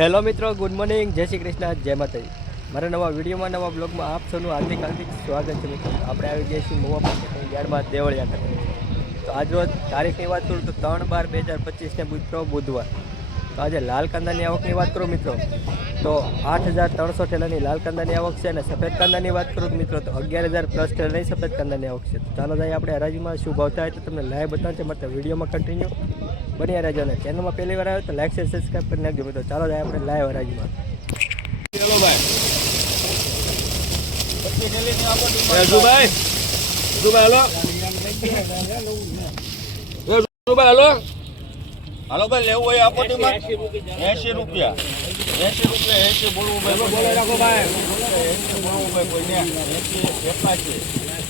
Hello મિત્રો good morning જય શ્રી કૃષ્ણ. જય માતાજી. મારા નવા વિડીયોમાં, નવા બ્લોગમાં આપ સૌનું હાર્દિક હાર્દિક સ્વાગત છે મિત્રો. આપણે આવી ગયા છીએ મોવા પાસે યાર્ડમાં દેવળિયા ખાતે. તો આજ રોજ તારીખની વાત કરું તો ત્રણ બાર બે હજાર પચીસને મિત્રો બુધવાર. તો આજે લાલ કાંદાની આવકની વાત કરું મિત્રો. તો આઠ હજાર ત્રણસો ઠેલાની લાલ કાંદાની આવક છે અને સફેદ કાંદાની વાત કરું મિત્રો તો અગિયાર હજાર પ્લસ ઠેલાની સફેદ કાંદાની આવક છે. તો ચાલો જાય આપણે હરાજીમાં શું ભાવ થાય તો તમને લાઈવ બતાવશે માટે વિડીયોમાં કન્ટિન્યુ બન્યા રહેજો અને ચેનલમાં પહેલી વાર આવે તો લાઈક શેર સબસ્ક્રાઈબ કરી નાખજો મિત્રો. ચાલો ભાઈ આપણે લાઈવ હરાજીમાં. ચલો ભાઈ. હાલો. રાજુભાઈ હાલો. હાલો ભાઈ લેવું હોય આપો તેમાં એસી રૂપિયા એસી રૂપિયા એસી બોલવું ભાઈ રાખો ભાઈ એસી બોલવું ભાઈ કોઈને એસી એકાસી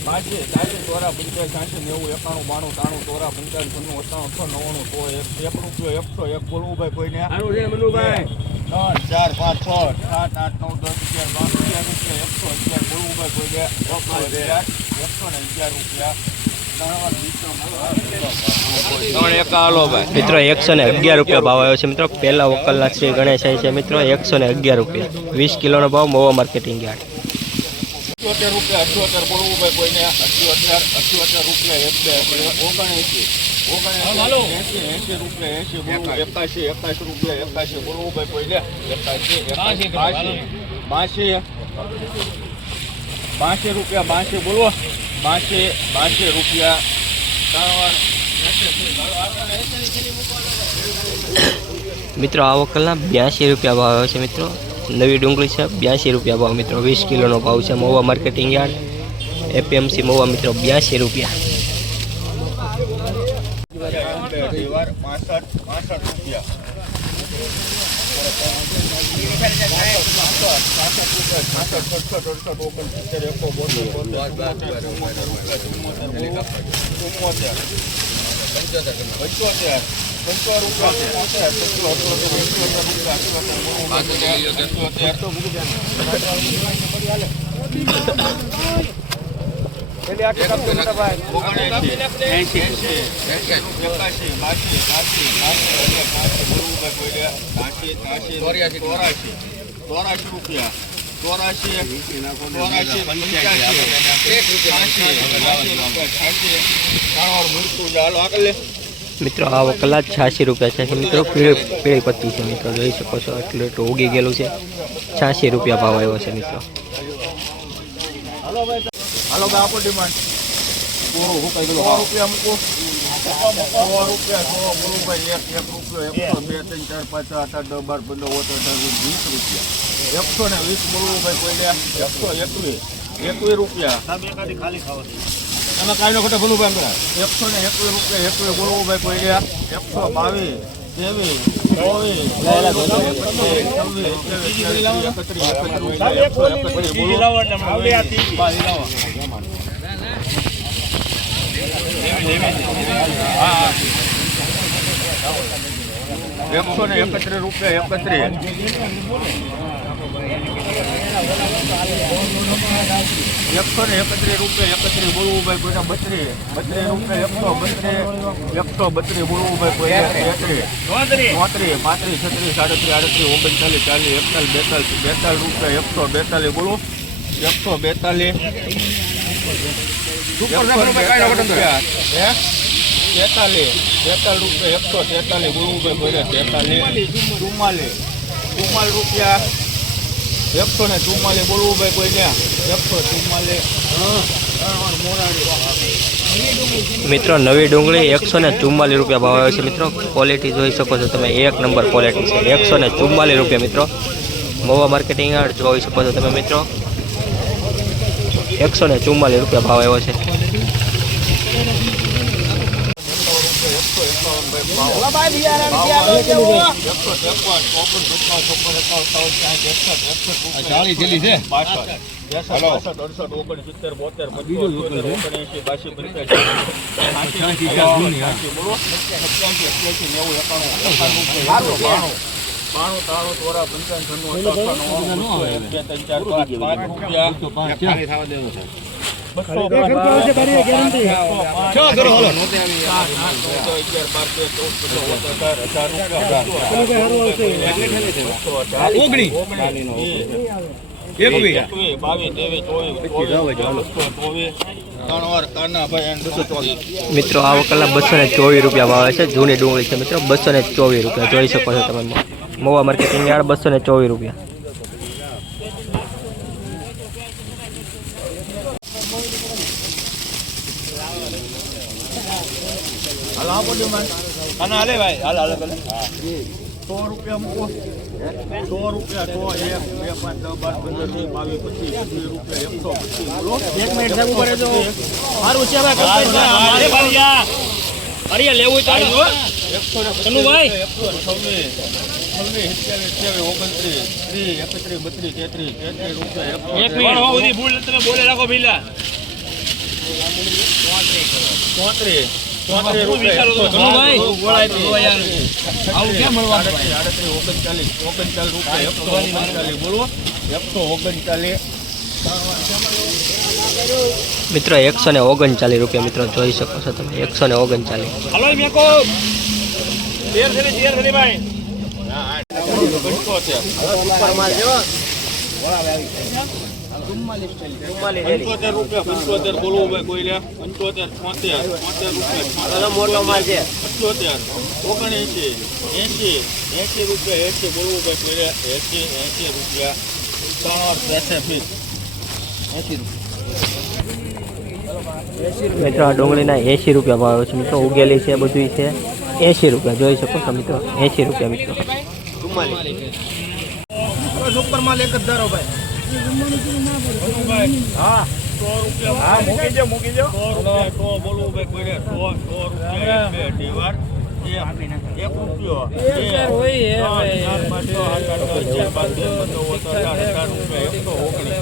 બાસી ચાલીસ ચોરા પંચાયત સાસી નેવું એકાણું બાણું ત્રાણું ચોરા પંચાયત છન્નું અઠાણું છ નવ્વાણું સો એક રૂપિયો એકસો એક બોલવું ભાઈ કોઈને ત્રણ ચાર પાંચ છ સાત આઠ નવ દસ અગિયાર બાર અગિયાર રૂપિયા એકસો અગિયાર બોલવું ભાઈ કોઈ બે એકસો અગિયાર એકસો ને અગિયાર રૂપિયા ત્રણ એકા હાલો ભાઈ. મિત્રો એકસો ને અગિયાર રૂપિયા ભાવ આવ્યો છે. મિત્રો પહેલા વકલના શ્રી ગણેશ છે. મિત્રો એકસો ને અગિયાર રૂપિયા. વીસ કિલોનો ભાવ મોવા માર્કેટિંગ યાર્ડ. અઠ્યોતેર રૂપિયા અઠ્યોતેર બોલવું ભાઈ કોઈને. અઠ્યોતેર અઠ્યોતેર રૂપિયા એક બે. ઓગણએંસી ઓગણએંસી એંસી એંસી રૂપિયા એંસી બોલવું. એકાશી એકાશી રૂપિયા એકાશી બોલવું ભાઈ કોઈને. એકાશી એકાશી બાશી બાશી બાશી રૂપિયા બાશી બોલવો. બાશી બાસે રૂપિયા મિત્રો આ વકલના બ્યાસી રૂપિયા ભાવ આવ્યો છે મિત્રો. નવી ડુંગળી છે બ્યાસી રૂપિયા ભાવ મિત્રો. વીસ કિલોનો ભાવ છે Mova marketing yard. APMC Mova મિત્રો બ્યાસી રૂપિયા. પંચોતેર પંચોતેર પંચોતેર પંચોતેર ચોરાશી રૂપિયા ચોરાશી ચોરાશી પંચ્યાસી મિત્રો આ વકલા છ્યાસી રૂપિયા છે. મિત્રો પીળી પીળી પત્તી છે મિત્રો. જોઈ શકો છો એટલે એટલું ઉગી ગયેલું છે. છ્યાસી રૂપિયા ભાવ આવ્યો છે મિત્રો. હાલો ભાઈ આપો ડિમાન્ડ સો રૂપિયા મૂકો. સો રૂપિયા સો બોલું ભાઈ એક એક રૂપિયો એકસો બે ત્રણ ચાર પાંચ આઠ આઠ દસ બાર પંદર ઓતર વીસ રૂપિયા. એકસો ને વીસ બોલવું ભાઈ કોઈ લે. એકસો એકવીસ. એકવીસ રૂપિયા. તમે કાંઈ નો ઘટે ભલું ભાઈ એકસો ને એકવીસ રૂપિયા એકવીસ બોલવું ભાઈ કોઈ લે. એકસો બાવીસ ત્રેવીસ એકસો ને એકત્રીસ રૂપિયા એકત્રીસ. એકસો ને એકત્રીસ રૂપિયા એકત્રીસ બોલવું ભાઈ કોઈને બત્રીસ. બત્રીસ રૂપિયા એકસો બત્રીસ. એકસો બત્રીસ બોલવું ભાઈ કોઈને ચોત્રીસ. પાંત્રીસ છત્રીસ સાડત્રીસ આડત્રીસ ઓગણચાલીસ ચાલીસ એકતાલીસ બેતાલીસ બેતાલીસ રૂપિયા એકસો બેતાલીસ બોલો એકસો બેતાલીસ. તેતાલીસ તેતાલીસ રૂપિયા. એકસો તેતાલીસ બોલવું ભાઈ બોલે તેતાલીસ. ચુમ્માલીસ. ચુમ્માલીસ રૂપિયા. એકસો ને ચુમ્માલીસ બોલવું ભાઈ કોઈને મિત્રો, નવી ડુંગળી એકસો ને ચુમ્માલીસ રૂપિયા ભાવ આવે છે. મિત્રો ક્વોલિટી જોઈ શકો છો તમે. એક નંબર ક્વોલિટી છે. એકસો ને ચુમ્માલીસ રૂપિયા, મિત્રો. મોવા માર્કેટિંગ યાર્ડ જોઈ શકો છો તમે, મિત્રો. એકસો ને ચુમ્માલીસ રૂપિયા ભાવ આવ્યો છે. ચાલીસ છે? બાણું ત્રાણું ચોરા પંચાવન છન્નું અઠાવન નવ્વાણું બસો, એક બે ત્રણ ચાર પાંચ પાંચ રૂપિયા બસો પાંચ છ કરો હાલો. સાત આઠ નવ દસ અગિયાર બાર તેર ચૌદ પંદર સોળ સત્તર અઢાર ઓગણીસ એકવીસ બાવીસ ત્રેવીસ ચોવીસ. બસો ચોવીસ ત્રણ વાર કાનાભાઈ અને બસો ચોવીસ. મિત્રો આ વકલના બસો ને ચોવીસ રૂપિયા ભાવે છે જૂની ડુંગળી છે મિત્રો બસો ને ચોવીસ રૂપિયા. જોઈ શકો છો તમે મોવા માર્કેટિંગ યાર્ડ બસો ને ચોવીસ રૂપિયા. હાલ આપો ડિમાન્ડ અને હાલે ભાઈ હાલ હાલે ભલે સો રૂપિયા મૂકો. સો રૂપિયા સો એક બે પાંચ દસ બાર પંદર વીસ બાવીસ પચીસ પચીસ રૂપિયા એકસો પચીસ. બોલો. એક મિનિટ સાહેબ ઊભા રહેજો. મારું છે. અરે લેવું એકસો એકસો છવ્વીસ એક મિનિટ. બોલે રાખો. ચોત્રીસ. મિત્રો એકસો ને ઓગણચાલીસ રૂપિયા મિત્રો જોઈ શકો છો તમે. એકસો ને ઓગણચાલીસ. ભાઈ. પંચોતેર રૂપિયા પંચોતેર બોલવું ભાઈ કોઈ લે. પંચોતેર છોતેર છોતેર રૂપિયા મોટો માલ છે. પંચોતેર ઓગણએંશી એંશી એંશી રૂપિયા એંશી બોલવું ભાઈ કોઈ લે. એંશી એંશી રૂપિયા. ત્રણ ત્રેસે ફીટ એંશી રૂપિયા. મિત્રો આ ડુંગળીના એંશી રૂપિયા ભાવ છે. મિત્રો ઉગેલી છે બધું છે. એંશી રૂપિયા જોઈ શકો છો મિત્રો? એંશી રૂપિયા મિત્રો. સુપર માલ એક જ ધારો ભાઈ. હા. હા મૂકી દો મૂકી દો સો રૂપિયા સો બોલવું ભાઈ કોઈ સો સો રૂપિયા બે અઢી એક એક રૂપિયો. ચાર, પાંચ, છ, આઠ, આઠ, પંદર, ઓગણીસ.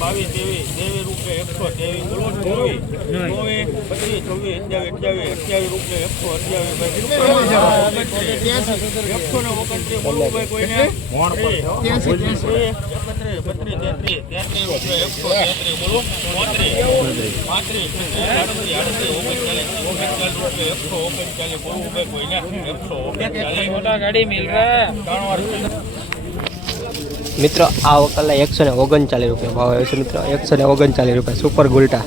બાવીસ ત્રેવીસ ત્રેવીસ રૂપિયા એકસો ત્રેવીસ બોલો ચોવીસ ચોવીસ પચીસ છવ્વીસ અઠ્યાવીસ અઠ્યાવીસ રૂપિયા એકસો અઠ્યાવીસ ભાઈ. એકસો ને ઓગણત્રીસ બોલવું ભાઈ કોઈને? ત્રીસ, બત્રીસ તેત્રીસ તેત્રીસ રૂપિયા એકસો તેત્રીસ બોલો. ચોત્રીસ પાંત્રીસ આડત્રીસ આડત્રીસ ઓગણચાલીસ ઓગણચાલીસ રૂપિયા એકસો ઓગણચાલીસ બોલવું ભાઈ કોઈને? એકસો ઓગણચાલીસ. ગાડી મિલ રહે ત્રણ વાર મિત્રો, આ વકલના એકસો ને ઓગણચાલીસ રૂપિયા ભાવ આવ્યો છે મિત્રો. એકસો ને ઓગણચાલીસ રૂપિયા સુપર ગુલટા.